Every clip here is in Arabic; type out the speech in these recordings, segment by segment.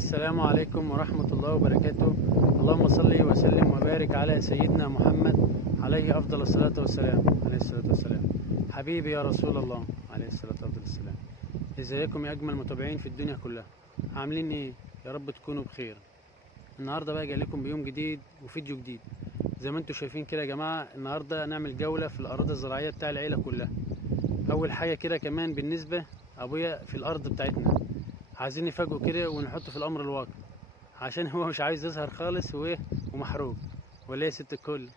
السلام عليكم ورحمة الله وبركاته. اللهم صل وسلم وبارك على سيدنا محمد عليه أفضل الصلاة والسلام. عليه الصلاة والسلام. حبيبي يا رسول الله عليه الصلاة والسلام. ازيكم يا أجمل متابعين في الدنيا كلها؟ عاملين ايه؟ يا رب تكونوا بخير. النهاردة بقى جاي لكم بيوم جديد وفيديو جديد. زي ما انتم شايفين كده يا جماعة، النهاردة نعمل جولة في الأراضي الزراعية بتاع العيلة كلها. أول حاجة كده كمان بالنسبة أبويا في الأرض بتاعتنا، عايزين نفاجئه كده ونحطه في الامر الواقع، عشان هو مش عايز يظهر خالص ومحروق. ولا يا ست الكل؟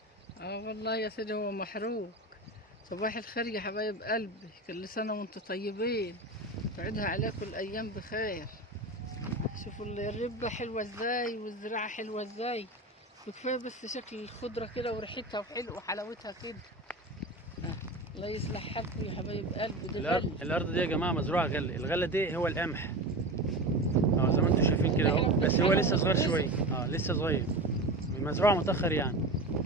والله يا سيدي هو محروق. صباح الخير يا حبايب قلبي، كل سنة وانتم طيبين، وعدها عليكم الأيام بخير. شوفوا الربة حلوة ازاي والزراعة حلوة ازاي، وكفاية بس شكل الخضرة كده وريحتها وحلاوتها كده. الله يصلح حالكم يا حبايب قلبي. دي الأرض دي يا جماعة مزروعة غلة. الغلة دي هو القمح، زي ما انتم شايفين كده اهو، بس هو لسه صغير شوية. لسه صغير، مزروعة متأخر يعني.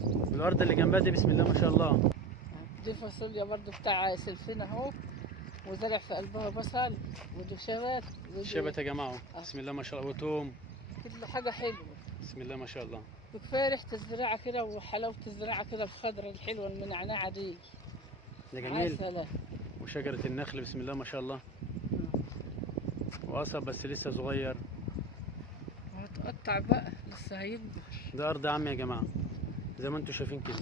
والأرض اللي جنبها دي بسم الله ما شاء الله، دي فاصوليا برضو بتاع سلفين اهو، وزرع في قلبها بصل ودي شبت يا جماعة بسم الله ما شاء الله، وتوم، كل حاجة حلوة بسم الله ما شاء الله. وكفاية ريحة الزراعة كده وحلاوة الزراعة كده الخضرة الحلوة المنعنعة دي. ده جميل. عسلة. وشجرة النخل بسم الله ما شاء الله، وقصب بس لسه صغير، هتقطع بقى لسه هيكبر. ده أرض عم يا جماعة زي ما انتم شايفين كده.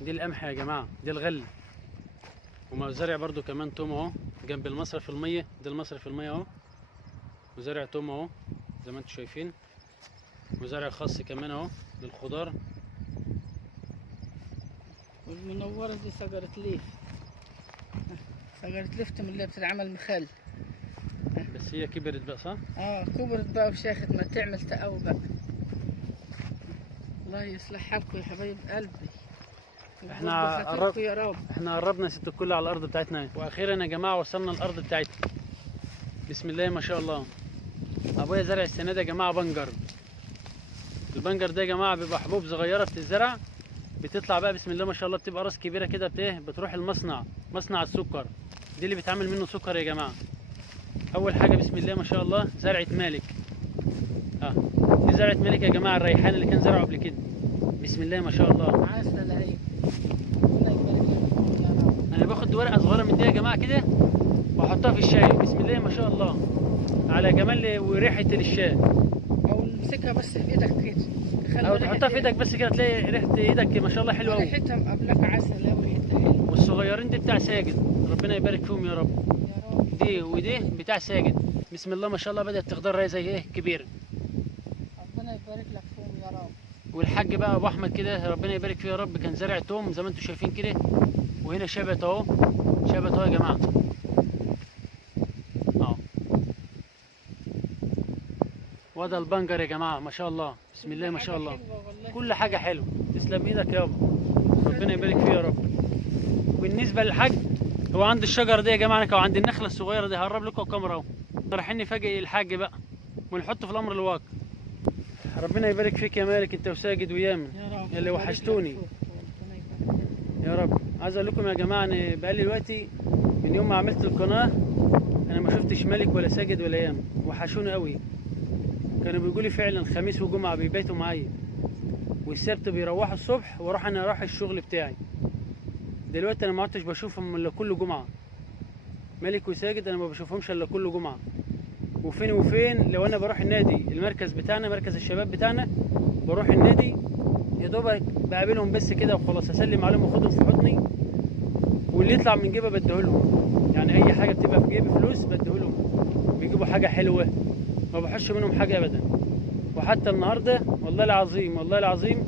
دي القمح يا جماعة، دي الغل. وزرع برضو كمان توم اهو جنب المصرف المية. ده المصرف المية اهو، وزرع توم اهو زي ما انتم شايفين، وزرع خاص كمان اهو للخضار. والمنورة دي شجرة ليف، شجرة ليف من اللي بتتعمل مخل. بس هي كبرت بقى صح؟ كبرت بقى وشاخت، ما تعمل تقوى بقى. الله يصلح حالكم يا حبايب قلبي. احنا قربنا ست الكل على الارض بتاعتنا، واخيرا يا جماعه وصلنا الارض بتاعتنا بسم الله ما شاء الله. ابويا زرع السنه دي يا جماعه بنجر. البنجر ده يا جماعه بيبقى حبوب صغيره بتتزرع، بتطلع بقى بسم الله ما شاء الله، بتبقى راس كبيره كده، بتروح المصنع، مصنع السكر. دي اللي بيتعمل منه سكر يا جماعه. اول حاجه بسم الله ما شاء الله زرعه مالك. دي زرعه مالك يا جماعه، الريحان اللي كان زرعه قبل كده بسم الله ما شاء الله. عسل اهي. انا باخد ورقه صغيره من دي يا جماعه كده واحطها في الشاي بسم الله ما شاء الله، على جمال وريحه الشاي. او امسكها بس في ايدك كده، او تحطها في ايدك بس كده، تلاقي ريحه ايدك ما شاء الله حلوه قوي. ريحتها مقابلك عسل قوي، ريحتها حلوه. والصغيرين دي بتاع ساجد، ربنا يبارك فيهم يا رب. يا رب. دي ودي بتاع ساجد بسم الله ما شاء الله، بدات تخضر زي ايه كبيره. ربنا يبارك لك فيهم يا رب. والحاج بقى ابو احمد كده ربنا يبارك فيه يا رب، كان زارع توم زي ما انتم شايفين كده. وهنا شبت اهو، شبت اهو يا جماعه وده البنجر يا جماعه ما شاء الله بسم الله ما شاء الله. كل حاجه حلوه، تسلم ايدك يابا، ربنا يبارك فيه يا رب. وبالنسبه للحاج، هو عند الشجره دي يا جماعه وعند النخله الصغيره دي، هقرب لكم الكاميرا اهو. رايحين نفاجئ الحاج بقى ونحطه في الامر الواقع. ربنا يبارك فيك يا مالك انت وساجد ويامن يا رب، اللي وحشتوني يا رب. عايز اقول لكم يا جماعه ان بقالي دلوقتي من يوم ما عملت القناه انا ما شفتش مالك ولا ساجد ولا يامن، وحشوني قوي. كانوا بيقولوا لي فعلا خميس وجمعه بيباتوا معايا، والسبت بيروحوا الصبح واروح انا رايح الشغل بتاعي. دلوقتي انا ما عدتش بشوفهم الا كل جمعه. مالك وساجد انا ما بشوفهمش الا كل جمعه، وفين وفين لو انا بروح النادي المركز بتاعنا، مركز الشباب بتاعنا، بروح النادي يا دوبك بقابلهم بس كده وخلاص، اسلم عليهم واخدهم في حضني، واللي يطلع من جيبي بديهولهم. يعني اي حاجه بتبقى في جيبي فلوس بديهولهم، بيجيبوا حاجه حلوه ما بحش منهم حاجه ابدا. وحتى النهارده والله العظيم والله العظيم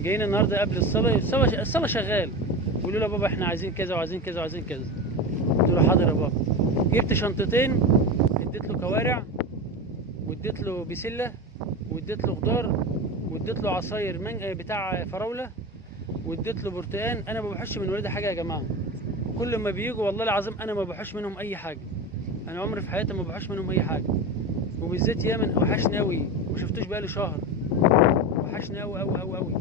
جايين النهارده قبل الصلاه شغال، بيقولوا له يا بابا احنا عايزين كذا وعايزين كذا وعايزين كذا. قلت له حاضر يا بابا. جبت شنطتين، اديت له كوارع واديت له بسله واديت له خضار واديت له عصاير بتاع فراوله واديت له برتقان. انا ما بحش من ولادي حاجه يا جماعه، كل ما بيجوا والله العظيم انا ما بحش منهم اي حاجه. انا عمري في حياتي ما بحش منهم اي حاجه. وبالذات يامن وحشني قوي، ما شفتوش بقالي شهر، وحشني قوي قوي قوي قوي.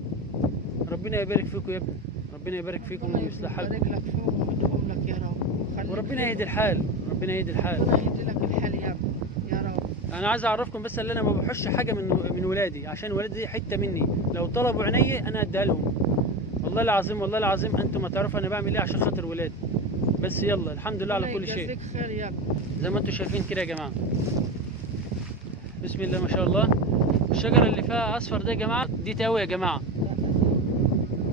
ربنا يبارك فيكم يا ابني، ربنا يبارك فيكم ويصلح حالكم. يبارك لك فيهم ويديهم لك يا رب، وربنا يهدي الحال، ربنا يهدي الحال. ربنا يهدي لك الحال يا ابني يا رب. انا عايز اعرفكم بس ان انا ما بحش حاجه من ولادي، عشان ولادي دي حته مني، لو طلبوا عيني انا اديها لهم. والله العظيم والله العظيم انتم ما تعرفوا انا بعمل ايه عشان خاطر ولادي. بس يلا الحمد لله على كل شيء. يجازيك خير يا ابني. زي ما انتم شايفين كده يا جماعه، بسم الله ما شاء الله. الشجره اللي فيها اصفر ده يا جماعه دي تقوي يا جماعه،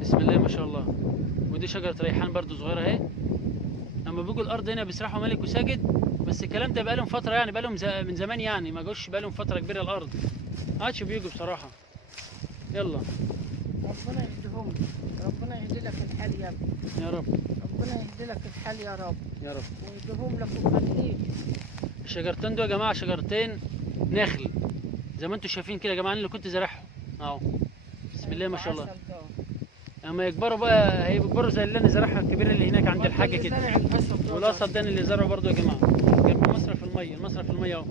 بسم الله ما شاء الله. ودي شجره ريحان برضو صغيره اهي. لما بيجوا الارض هنا بيسرحوا ملك وساجد، بس الكلام ده بقالهم فتره يعني، بقالهم من زمان يعني، ما جوش بقالهم فتره كبيره الارض، ما عادش بيجوا بصراحه. يلا ربنا يهديهم لك. ربنا يهدي لك الحال يا ابني. يا رب ربنا يهدي لك الحال يا رب. يا رب. ويهديهم لك ويخليك. الشجرتين دول يا جماعه شجرتين نخل، زي ما انتم شايفين كده يا جماعه، اللي كنت زارعهم اهو، بسم الله ما شاء الله. اما يكبروا بقى هيكبروا زي اللي انا زرعها الكبيره اللي هناك عند الحاجه كده. والقصب ده اللي زرعه برضو يا جماعه جنب مصرف الميه، مصرف الميه اهو.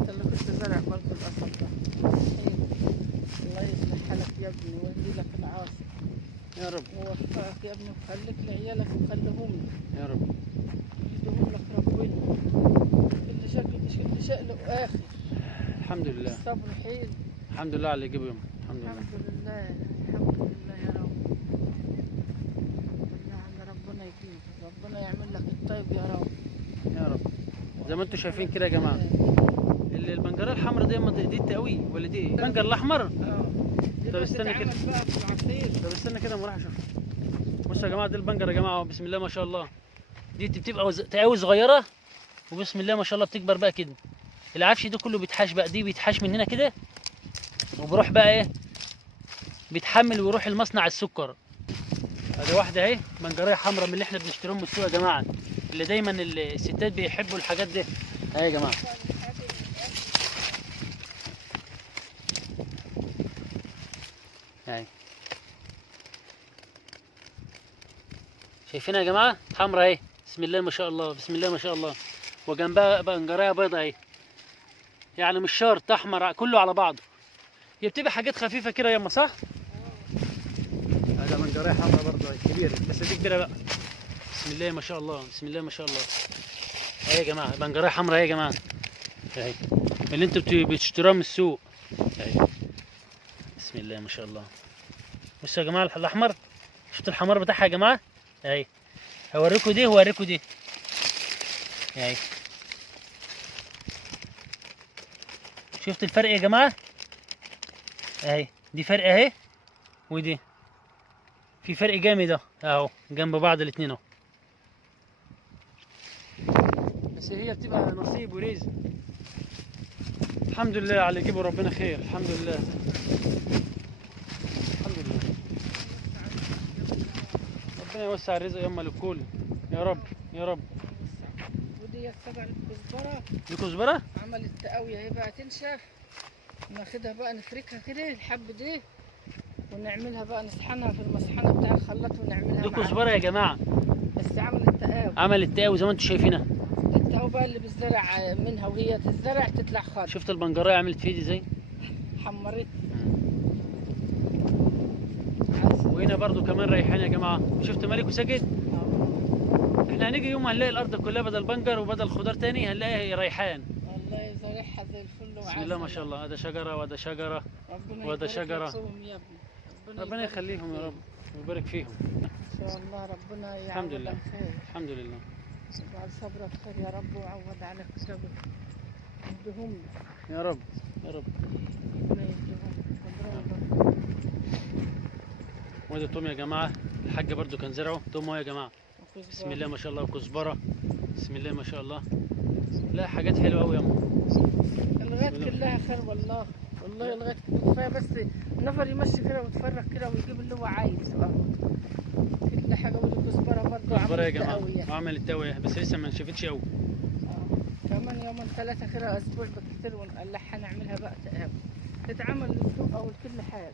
انت اللي كنت زرع برضه القصب ده. الله يصلح حالك يا ابني ويهدي لك العاصي يا رب ويوفقك يا ابني ويخليك لعيالك ويخليهم لك. يا رب يهديهم لك ربنا. كل شيء له اخر. الحمد لله الصبر حيل. الحمد لله على اللي يجيبه يوم. الحمد لله الحمد لله الحمد لله يا رب. يعني ربنا يجيب، ربنا يعمل لك الطيب يا رب. يا رب. زي ما انتم شايفين كده يا جماعه، البنجره الحمراء دي التقوي ولا دي ايه؟ البنجر الاحمر. طب استنى كده، بقى في العصير. طب استنى كده اما اروح اشوف. بصوا يا جماعه دي البنجر يا جماعه، بسم الله ما شاء الله. دي بتبقى تقاوي صغيره، وبسم الله ما شاء الله بتكبر بقى كده. العفش ده كله بيتحاش بقى، دي بيتحاش من هنا كده، وبروح بقى ايه، بيتحمل ويروح المصنع السكر. ادي واحده اهي بنجريه حمراء من اللي احنا بنشتريهم من السوق يا جماعه، اللي دايما الستات بيحبوا الحاجات دي اهي يا جماعه. اهي شايفينها يا جماعه حمراء اهي، بسم الله ما شاء الله بسم الله ما شاء الله. وجنبها بنجريه بيضه اهي، يعني مش شرط احمر، كله على بعضه. هي بتبقى حاجات خفيفه كده ياما صح؟ هذا منجريه حمراء برضه كبيره، بس دي كبيره بقى، بسم الله ما شاء الله بسم الله ما شاء الله. اهي يا جماعه منجريه حمراء اهي يا جماعه، اهي اللي انتوا بتشتروها من السوق اهي، بسم الله ما شاء الله. بصوا يا جماعه الاحمر، شفتوا الحمار بتاعها يا جماعه اهي. هوريكم دي وهوريكم دي اهي، شفت الفرق يا جماعه اهي، دي فرق اهي ودي في فرق جامد اهو جنب بعض الاثنين اهو. بس هي بتبقى نصيب ورزق. الحمد لله على اللي يجيبه ربنا خير، الحمد لله الحمد لله. ربنا يوسع الرزق يما للكل يا رب يا رب. ودي تبع الكزبره. دي كزبره عملت تقويه اهي بقى تنشف، ناخدها بقى نفركها كده الحب دي ونعملها بقى نطحنها في المطحنه بتاع الخلاط ونعملها. دي كزبره يا جماعه، بس عملت تقاوي. عملت تقاوي زي ما انتم شايفينها. التقاوي بقى اللي بتزرع منها وهي تتزرع تطلع خضر. شفت البنجريه عملت في ايدي ازاي؟ حمرت. وهنا برضو كمان ريحان يا جماعه، شفت ملك وسجد. احنا هنيجي يوم هنلاقي الارض كلها بدل بنجر وبدل خضار تاني هنلاقي ريحان. والله زرعها زي الفل وعسل. بسم الله ما شاء الله، هذا شجره وهذا شجره وهذا شجره. ربنا يخليهم يا رب ويبارك فيهم ان شاء الله. ربنا يعوض الحمد لله خير. الحمد لله. وبعد صبرك خير يا رب وعوض عليك صبر. يديهم لك يا رب يا رب. ربنا يديهم ربنا يبارك. وادي توم يا جماعه، الحاج برضو كان زرعه توم اهو يا جماعه، بسم الله ما شاء الله. وكزبره بسم الله ما شاء الله. لا حاجات حلوه قوي يا ام. الغد كلها خير والله والله. الغد كفايه بس نفر يمشي كده ويتفرج كده ويجيب اللي هو عايزه. كل حاجه. ودي كزبره برضه كزبره يا عملت جماعه تقويه. وعملت تقويه بس لسه ما نشفتش قوي. كمان يومين ثلاثه كده اسبوع بكتير ونقلعها نعملها بقى تقاوي تتعمل للسوق او لكل حاجه.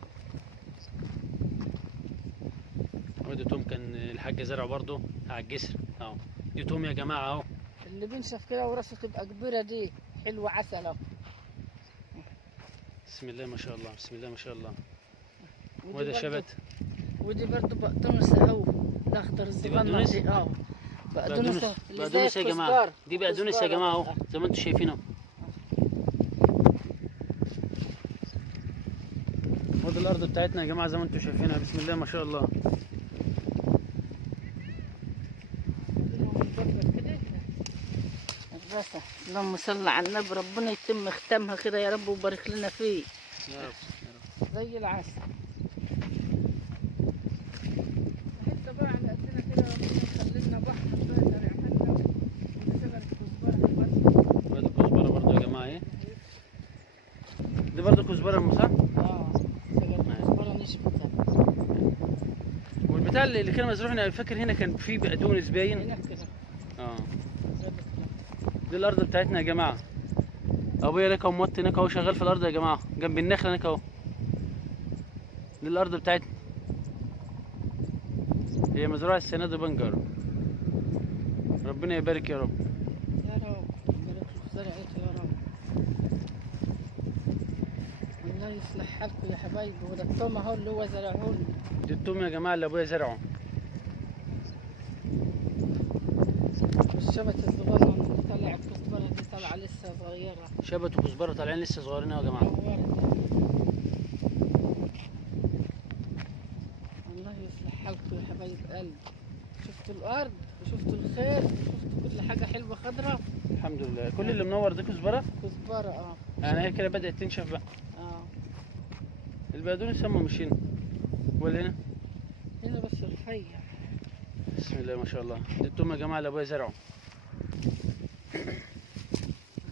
ودي توم كان الحاج زرعه برضه على الجسر اهو. دي توم يا جماعه اهو، اللي بينشف كده وراسه تبقى كبيره دي حلوه عسل اهو. بسم الله ما شاء الله بسم الله ما شاء الله. ودي وده شبت. ودي برضه بقدونس اهو الاخضر الصغنن بقدونس؟ دي بقدونس بقدونس يا جماعه، دي بقدونس يا جماعه اهو زي ما انتم شايفين اهو. ودي الارض بتاعتنا يا جماعه زي ما انتم شايفينها، بسم الله ما شاء الله. الرسا اللهم صل على النبي، ربنا يتم ختامها كده يا رب ويبارك لنا فيه يا رب زي العسل. حتى بقى على قدنا كده ربنا يخلي لنا بحر بقى زرعها لنا وشجرة كزبرة برضه. وادي كزبره برضه يا جماعه اهي. دي برضه كزبره صح؟ شجرة كزبرة نشفت. والبتاع اللي كان مزروع هنا فاكر هنا كان فيه بقدونس باين. هناك كده اه دي الارض بتاعتنا يا جماعه. ابويا هناك اهو موطي هناك اهو شغال في الارض يا جماعه جنب النخله هناك اهو. دي الارض بتاعتنا، هي مزروعه السنه دي بنجر. ربنا يبارك يا رب. يا رب يبارك له في زرعته يا رب. الله يصلح حالكم يا حبايبي. وده التوم اهو اللي هو زرعه لنا. دي التوم يا جماعه اللي ابويا زرعه. والشبت الصغير اللي طالع الكزبرة دي طالعة لسه صغيرة. شبت وكزبره طالعين لسه صغيرين اهو يا جماعه. الله يصلح حالكم يا حبايب قلبي. شفتوا الأرض وشفتوا الخير وشفتوا كل حاجة حلوة خضرة. الحمد لله. كل اللي منور ده كزبره كزبرة يعني هي كده بدات تنشف بقى. البقدونس هم مش هنا ولا هنا؟ هنا بس رفيع. بسم الله ما شاء الله. دي التوم يا جماعه اللي ابويا زرعه.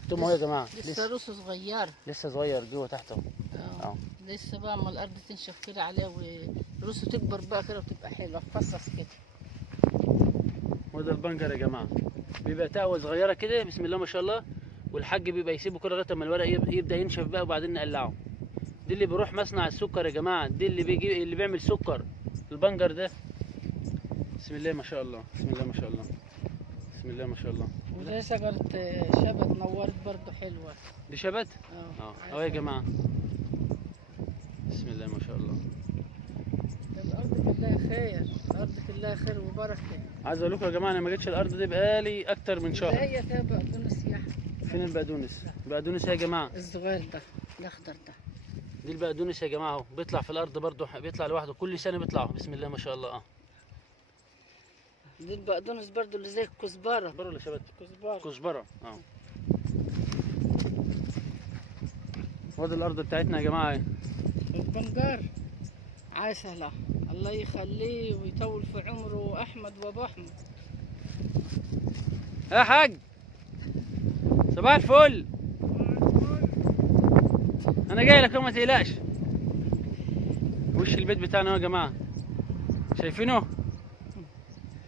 التوم اهو يا جماعه لسه روسه صغير. لسه صغير جوه تحت اهو. لسه بقى اما الارض تنشف كده عليه وروسه تكبر بقى كده وتبقى حلوه تفصص كده. وده البنجر يا جماعه بيبقى تقوى صغيره كده بسم الله ما شاء الله. والحاج بيبقى يسيبه كده لغايه اما الورق يبدا ينشف بقى وبعدين نقلعه. دي اللي بيروح مصنع السكر يا جماعه، دي اللي بيجي اللي بيعمل سكر البنجر ده. بسم الله ما شاء الله، بسم الله ما شاء الله، بسم الله ما شاء الله. وزي شجره شبت نورت برضه حلوه. دي شبت؟ اهو يا جماعه. بسم الله ما شاء الله. الارض كلها خير، الارض كلها خير وبركه. عايز اقول لكم يا جماعه انا ما جيتش الارض دي بقالي اكتر من شهر. هي فيها بقدونس يا احمد. فين البقدونس؟ البقدونس يا جماعه الصغير ده الاخضر ده. دي البقدونس يا جماعه اهو بيطلع في الارض برضه، بيطلع لوحده كل سنه بيطلع بسم الله ما شاء الله. دي البقدونس برضه اللي زي الكزبره. كزبره ولا شبت؟ كزبره. كزبره وادي الارض بتاعتنا يا جماعه اهي. البنجر عسله الله يخليه ويطول في عمره احمد وابو احمد. يا حاج صباح الفل. انا جاي لك ما تقلقش. وش البيت بتاعنا يا جماعه شايفينه؟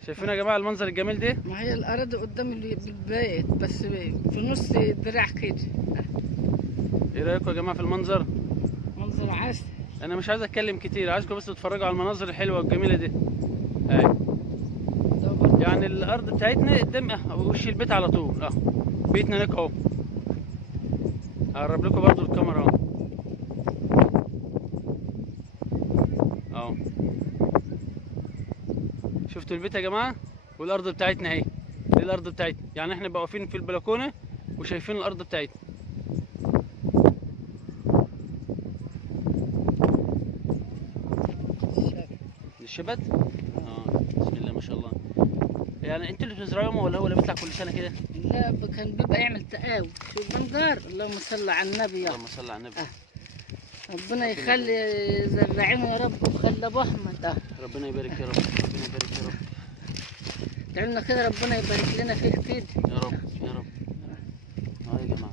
شايفين يا جماعه المنظر الجميل ده؟ ما هي الاراضي قدام البيت بس في نص الدراع كده. ايه رايكم يا جماعه في المنظر؟ منظر عسل. انا مش عايز اتكلم كتير، عايزكم بس تتفرجوا على المناظر الحلوه والجميله دي. اهي يعني الارض بتاعتنا قدام وش البيت على طول اهو. بيتنا هناك اهو. هقرب لكم برضو الكاميرا اهو. اهو شفتوا البيت يا جماعه؟ والارض بتاعتنا اهي. دي الارض بتاعتنا، يعني احنا بقى واقفين في البلكونه وشايفين الارض بتاعتنا. الشبت؟ بسم الله ما شاء الله. يعني انتوا اللي بتزرعوهم ولا هو اللي بيطلع كل سنه كده؟ لا كان بيبقى يعمل تقاوي. شو البنجر؟ اللهم صل على النبي. اللهم صل على النبي. ربنا يخلي زرعينه يا رب وخلي ابو احمد. ربنا يبارك يا رب، ربنا يبارك يا رب. ادعوا كده ربنا يبارك لنا فيه كده يا رب يا رب. يا جماعه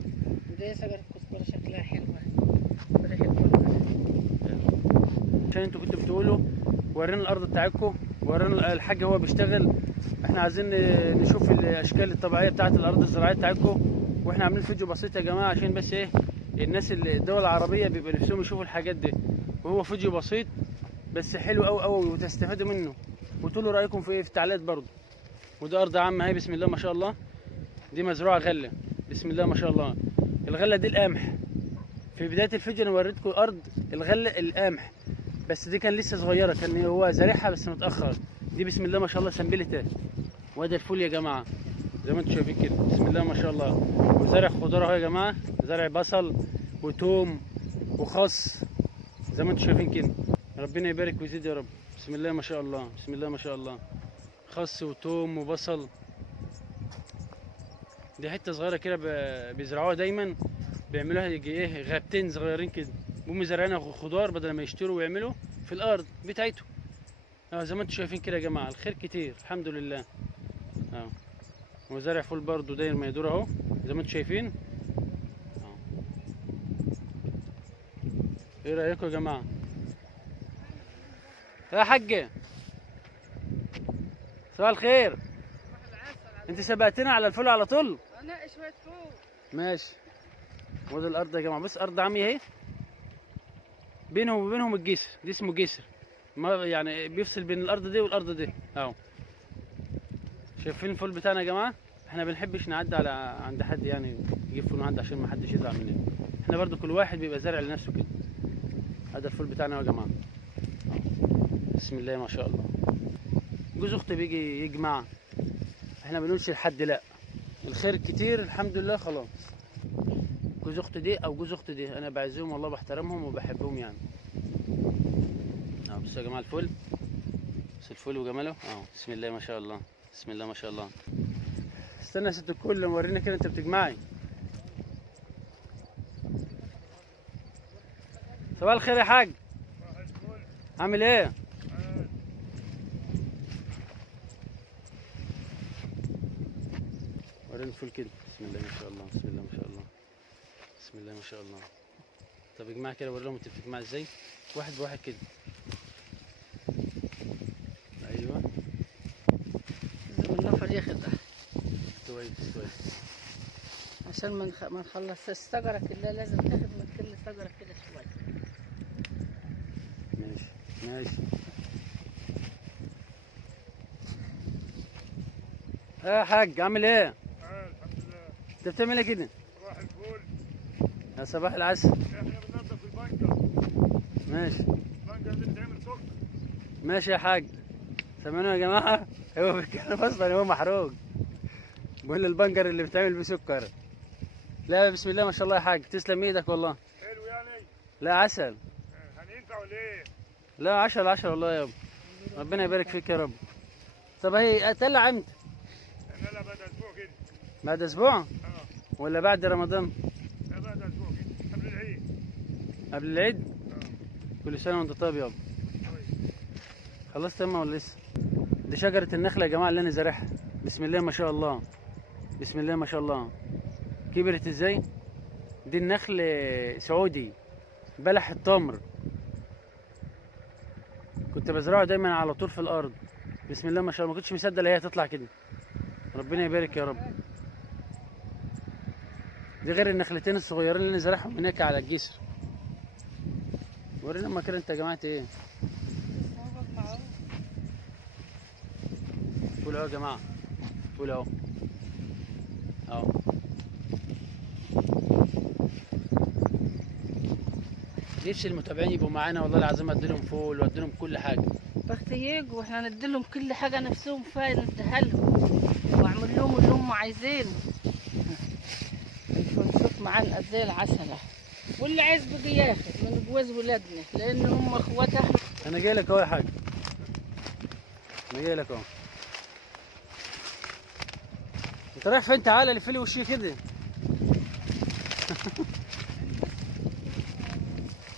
دي شجره كزبره شكلها حلوه ريحه بنجر. عشان انتوا كنتوا بتقولوا ورينا الارض بتاعتكم، ورينا الحاج هو بيشتغل. احنا عايزين نشوف الاشكال الطبيعيه بتاعت الارض الزراعيه بتاعتكم، واحنا عاملين فيديو بسيط يا جماعه عشان بس ايه الناس الدول العربيه بيبقى نفسهم يشوفوا الحاجات دي. وهو فيديو بسيط بس حلو قوي قوي وتستفادوا منه وتقولوا رايكم في ايه في التعليقات برضه. وده ارض عامه اهي بسم الله ما شاء الله. دي مزروعه غله بسم الله ما شاء الله. الغله دي القمح. في بدايه الفيديو انا وريتكم ارض الغله القمح بس دي كان لسه صغيره، كان هو زارعها بس متاخر. دي بسم الله ما شاء الله سنبلت وادي الفول يا جماعه زي ما انتم شايفين كده، بسم الله ما شاء الله. وزرع خضار اهو يا جماعه، زرع بصل وتوم وخس زي ما انتم شايفين كده. ربنا يبارك ويزيد يا رب. بسم الله ما شاء الله، بسم الله ما شاء الله. خس وتوم وبصل. دي حته صغيره كده بيزرعوها دايما، بيعملوها يجي ايه غابتين صغيرين كده، بيقوموا زارعينها خضار بدل ما يشتروا ويعملوا في الارض بتاعتهم. زي ما انتم شايفين كده يا جماعه، الخير كتير الحمد لله. وزرع فول برضو داير ما يدور اهو زي ما انتم شايفين. ايه رايكم يا جماعه؟ يا حاجه صباح الخير. انت سبقتنا على الفول على طول. انا شويه فول. ماشي. وادي الارض يا جماعه، بص ارض عاميه اهي، بينهم وبينهم الجسر، دي اسمه جسر، ما يعني بيفصل بين الارض دي والارض دي اهو. شايفين الفول بتاعنا يا جماعه؟ احنا بنحبش نعدي على عند حد يعني يجيب فول من عند عشان ما حدش يزعل مننا، احنا برضو كل واحد بيبقى زارع لنفسه كده. هذا الفول بتاعنا يا جماعه. بسم الله ما شاء الله. جوز اختي بيجي يجمع، احنا ما بنقولش لحد لا، الخير كتير الحمد لله خلاص. جوز اختي دي او جوز اختي دي انا بعزهم والله، بحترمهم وبحبهم يعني. بصوا يا جماعه الفول، بص الفول وجماله بسم الله ما شاء الله، بسم الله ما شاء الله. استنى يا ست الكل ورينا كده انت بتجمعي. صباح الخير يا حاج. عامل ايه؟ ورينا الفول كده، بسم الله ما شاء الله، بسم الله ما شاء الله، بسم الله ما شاء الله. طب اجمع كده وري لهم انت بتجمع ازاي، واحد بواحد كده. ايوه لازم النفر ياخدها كويس كويس. عشان ما نخلص الشجره كلها، لازم تاخد من كل شجره كده شويه. ماشي ماشي. يا حاج عامل ايه؟ الحمد لله. انت بتعمل ايه كده؟ صباح الفل. يا صباح العسل. احنا بننظف البنجر. ماشي. البنجر دي بتعمل سكر. ماشي يا حاج. سامعينه يا جماعه؟ هو بيتكلم اصلا هو محروق، بيقول البنجر اللي بتعمل بيه سكر. لا بسم الله ما شاء الله يا حاج، تسلم ايدك والله. حلو يعني؟ لا عسل. هننفع ولا ايه؟ لا 10 10 والله يابا، ربنا يبارك فيك يا رب. طب هي هتطلع امتى؟ لا بعد اسبوع كده. بعد اسبوع؟ ولا بعد رمضان؟ لا بعد اسبوع كده، قبل العيد. قبل العيد؟ كل سنه وانت طيب يابا. خلصت يما ولا لسه؟ دي شجره النخله يا جماعه اللي انا زارعها، بسم الله ما شاء الله، بسم الله ما شاء الله. كبرت ازاي؟ دي النخل سعودي بلح التمر، كنت بزرعه دايما على طول في الارض. بسم الله ما شاء الله، ما كنتش مصدق هي هتطلع كده. ربنا يبارك يا رب. دي غير النخلتين الصغيرين اللي انا زارعهم هناك على الجسر. ورينا اما كده انت يا جماعه ايه. فول اهو يا جماعه، فول اهو اهو. نفسي المتابعين يبقوا معانا والله العظيم، اديلهم فول واديلهم كل حاجه. بس يجوا واحنا نديلهم كل حاجه نفسهم فيها نديها لهم، واعمل لهم اللي هم عايزينه. الفلسوف معانا زي العسله، واللي عايز بيجي ياخد من جواز ولادنا لان هم اخوات احنا. انا جاي لك اهو يا حاج، انا جاي لك اهو. انت رايح فين؟ تعالى لف لي وشي كده.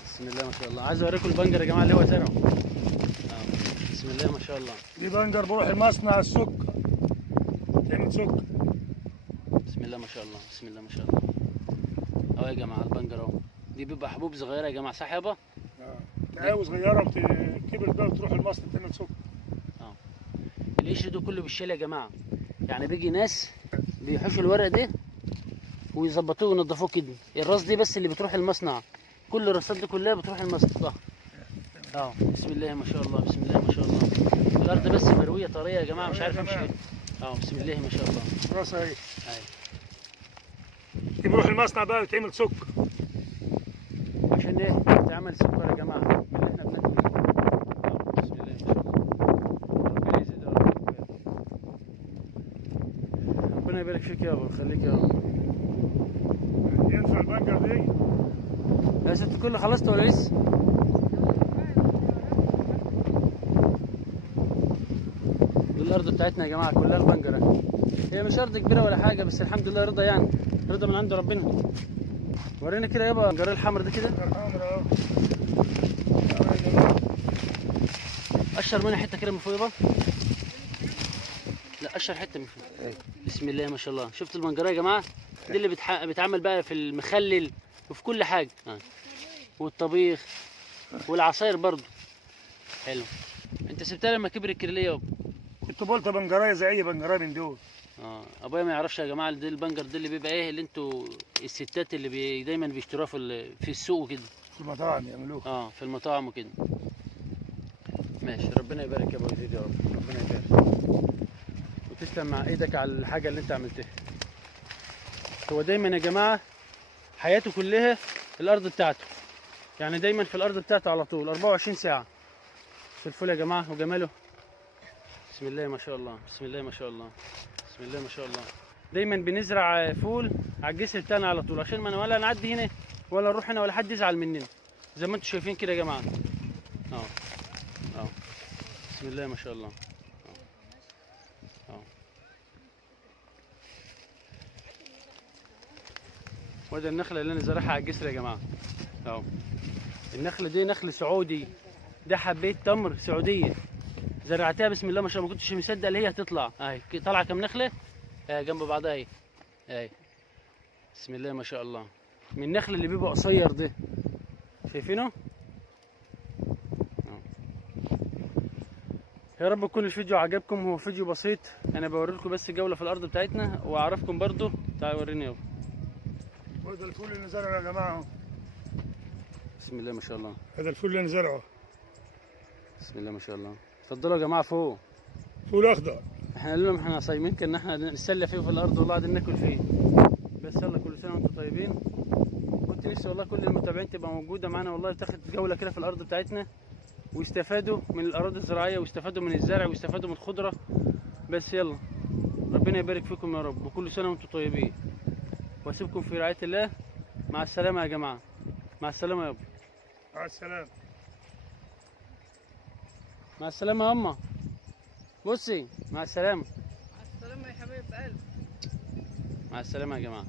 بسم الله ما شاء الله. عايز اوريكم البنجر يا جماعه اللي هو زرعه. بسم الله ما شاء الله. دي بنجر بروح المصنع السكر. تعمل سكر. بسم الله ما شاء الله، بسم الله ما شاء الله. اهو يا جماعه البنجر اهو. دي بيبقى حبوب صغيره يا جماعه صح يابا؟ تلاقيها صغيره كبر بقى وتروح المصنع تعمل سكر. القشر ده كله بالشيل يا جماعه، يعني بيجي ناس بيحشوا الورق ده ويظبطوه وينضفوه كده. الراس دي بس اللي بتروح المصنع، كل الراسات دي كلها بتروح المصنع. بسم الله ما شاء الله، بسم الله ما شاء الله. الارض بس مرويه طريه يا جماعه، مش عارف امشي. بسم الله ما شاء الله. راسها اهي. دي بروح المصنع بقى وتعمل سكر. عشان ايه؟ تعمل سكر يا جماعه من اللي احنا بناكله. بسم الله ما شاء الله. ربنا يزيد يا رب. يبارك فيك يابا، خليك يابا. ينفع البنجر دي؟ يا ست الكل خلصت ولا لسه؟ دي الارض بتاعتنا يا جماعه كلها البنجره. هي مش ارض كبيره ولا حاجه، بس الحمد لله رضا يعني، رضا من عند ربنا. ورينا كده يابا البنجر الحمر ده كده. الحمرا قشر منها حته كده من فوق يابا. لا قشر حته من فوق. بسم الله ما شاء الله. شفت البنجره يا جماعه؟ دي اللي بتعمل بقى في المخلل وفي كل حاجه، والطبيخ والعصاير برضو. حلو. انت سبتها لما كبرت كده ليه يابا؟ كنت قلت بنجرايه زي اي بنجرايه من دول. ابويا ما يعرفش يا جماعه، دي البنجر ده اللي بيبقى ايه، اللي انتوا الستات اللي دايما بيشتروها في السوق وكده. في المطاعم يعملوه. في المطاعم وكده. ماشي، ربنا يبارك يا ابو يزيد يا رب، ربنا يبارك. وتسلم مع ايدك على الحاجه اللي انت عملتها. هو دايما يا جماعه حياته كلها الارض بتاعته، يعني دايما في الارض بتاعته على طول 24 ساعه. في الفول يا جماعه وجماله. بسم الله ما شاء الله، بسم الله ما شاء الله، بسم الله ما شاء الله. دايما بنزرع فول على الجسر بتاعنا على طول، عشان ما ولا نعدي هنا ولا نروح هنا ولا حد يزعل مننا، زي ما انتم شايفين كده يا جماعه. بسم الله ما شاء الله. وده النخله اللي انا زارعها على الجسر يا جماعه. النخله دي نخل سعودي، ده حبيت تمر سعوديه، زرعتها بسم الله ما شاء الله، ما كنتش مصدق اللي هي هتطلع. اهي طالعه كام نخله جنب بعضها اهي. بسم الله ما شاء الله. من النخل اللي بيبقى قصير ده، شايفينه؟ يا رب يكون الفيديو عجبكم. هو فيديو بسيط، انا بوري لكم بس جوله في الارض بتاعتنا واعرفكم برضو. تعالوا وريني يابا. وهذا الفول اللي نزرعه يا جماعه. بسم الله ما شاء الله. هذا الفول اللي نزرعه. بسم الله ما شاء الله. اتفضلوا يا جماعه فوق. فول اخضر. احنا قال لهم احنا صايمين، كنا احنا نتسلى فيه في الارض والله قاعدين ناكل فيه. بس يلا كل سنه وانتم طيبين. كنت نفسي والله كل المتابعين تبقى موجوده معانا والله، تاخد جوله كده في الارض بتاعتنا ويستفادوا من الاراضي الزراعيه ويستفادوا من الزرع ويستفادوا من الخضره. بس يلا ربنا يبارك فيكم يا رب، وكل سنه وانتم طيبين. واسيبكم في رعايه الله. مع السلامه يا جماعه. مع السلامه يابا. مع السلامه. مع السلامه يا اما. بصي مع السلامه. مع السلامة يا حبايب قلبي. مع السلامه يا جماعه.